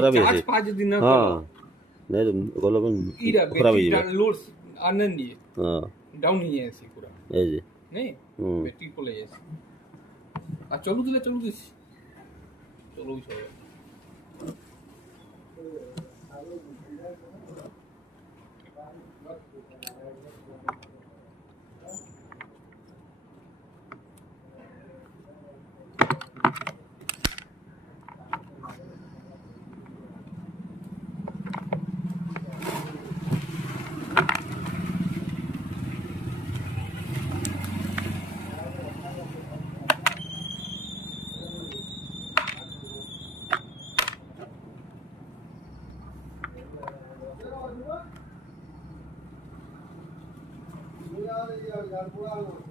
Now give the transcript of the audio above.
खराब है 5 दिन हाँ नहीं तो गलो पण खराब है लोड आनंद नहीं हाँ डाउन ही है ऐसी पूरा এই যে नहीं बैटरी को ले ऐसी चलो दिले चलो दिस चलो चलो यार पूरा